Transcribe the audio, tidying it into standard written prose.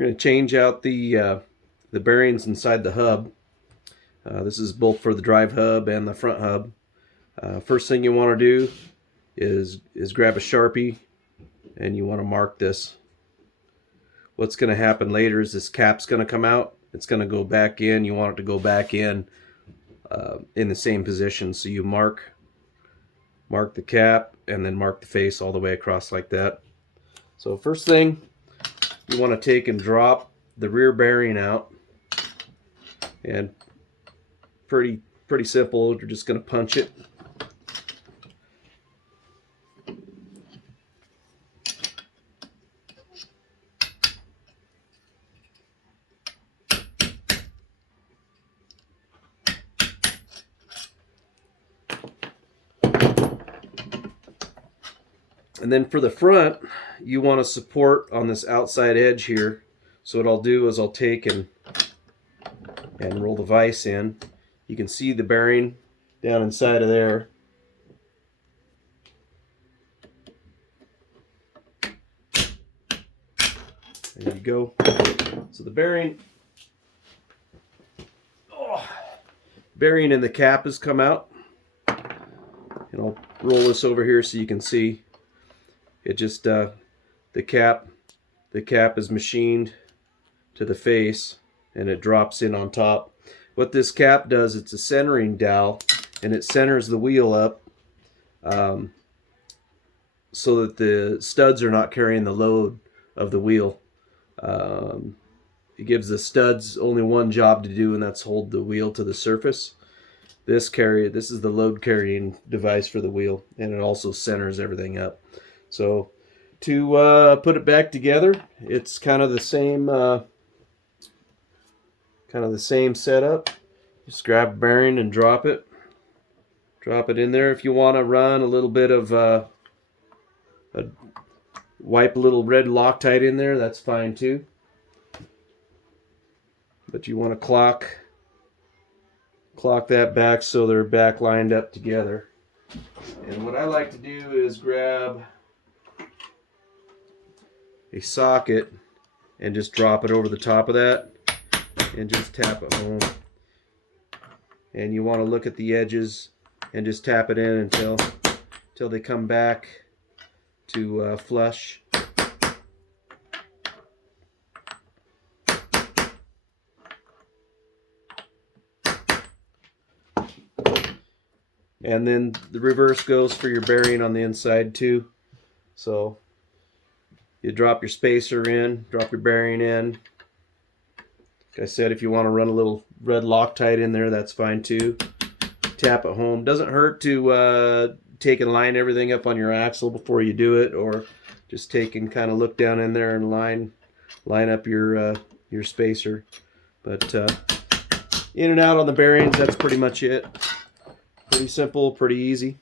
We're going to change out the bearings inside the hub. This is both for the drive hub and the front hub. First thing you want to do is grab a Sharpie and you want to mark this. What's going to happen later is this cap's going to come out. It's going to go back in. You want it to go back in the same position. So you mark the cap and then mark the face all the way across like that. So first thing, you want to take and drop the rear bearing out, and pretty simple. You're just going to punch it. And then for the front, you want to support on this outside edge here. So what I'll do is I'll take and roll the vise in. You can see the bearing down inside of there. There you go. So the bearing and the cap has come out. And I'll roll this over here so you can see. It just the cap is machined to the face and it drops in on top. What this cap does, it's a centering dowel, and it centers the wheel up so that the studs are not carrying the load of the wheel. It gives the studs only one job to do, and that's hold the wheel to the surface. This is the load carrying device for the wheel, and it also centers everything up. So to put it back together, it's kind of the same setup. Just grab a bearing and drop it in there. If you want to run a little bit of wipe a little red Loctite in there, that's fine too. But you want to clock that back so they're back lined up together. And what I like to do is grab a socket and just drop it over the top of that and just tap it home. And you want to look at the edges and just tap it in until they come back to flush. And then the reverse goes for your bearing on the inside too. So you drop your spacer in, drop your bearing in. Like I said, if you want to run a little red Loctite in there, that's fine too. Tap it home. Doesn't hurt to take and line everything up on your axle before you do it, or just take and kind of look down in there and line up your spacer. But in and out on the bearings, that's pretty much it. Pretty simple, pretty easy.